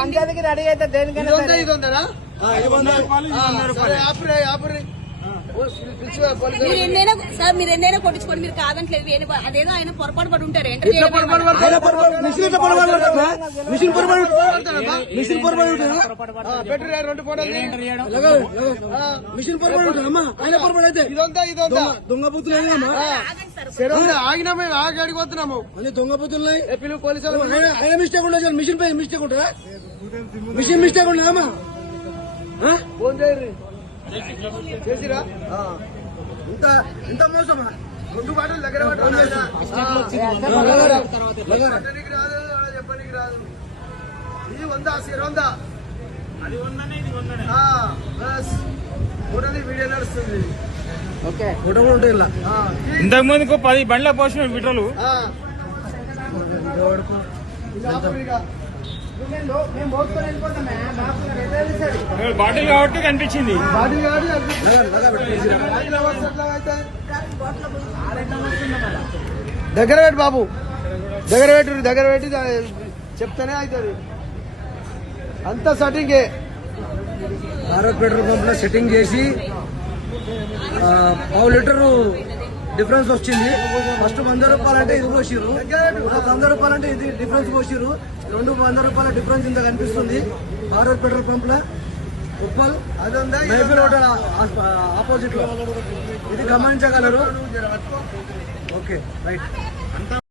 పంచాయతీకి రెడీ అయితే దేనికైనా మీరు ఎన్నైనా కొట్టించుకోండి, మీరు కాదంటలేదు. అదేదో ఆయన పొరపాటు పడి ఉంటారు. మిషన్ దొంగ బుద్ధులు ఆగినాము, ఆగి అడిగి వస్తున్నాము. అన్ని దొంగ బుద్ధులు పిలువు పోలీసులు. ఆయన మిస్టేక్ ఉండదు, మిషన్ పై మిస్టేక్ ఉంటుందా? మిషన్ మిస్టేక్ ఉండదమ్మా. ఫోన్ చేయరు చేసిరా. ఇంత మోసమా? 2 బాటలు దగ్గర చెప్పడానికి రాదు. ఇది 100 అది 100 వీడియో నడుస్తుంది. ఇంతకు ముందుకు 10 బండ్ల పోసిన విట్రలు బాటిల్ కాబట్టి కనిపించింది. దగ్గర పెట్టి బాబు, దగ్గర పెట్టి చెప్తానే అవుతుంది. అంత సెట్టింగే. భారత్ పెట్రోల్ పంప్ లో సెట్టింగ్ చేసి 1/2 లీటరు డిఫరెన్స్ వచ్చింది. ఫస్ట్ 100 రూపాయలు అంటే ఇది పోసిరు, 100 రూపాయలు అంటే ఇది డిఫరెన్స్ పోసిరు. 200 రూపాయల డిఫరెన్స్ ఇంత కనిపిస్తుంది భారత్ పెట్రోల్ పంప్ లో. ఉప్పల్ మైఫిల్ హోటల్ ఆపోజిట్ లో ఇది గమనించగలరు. Okay right.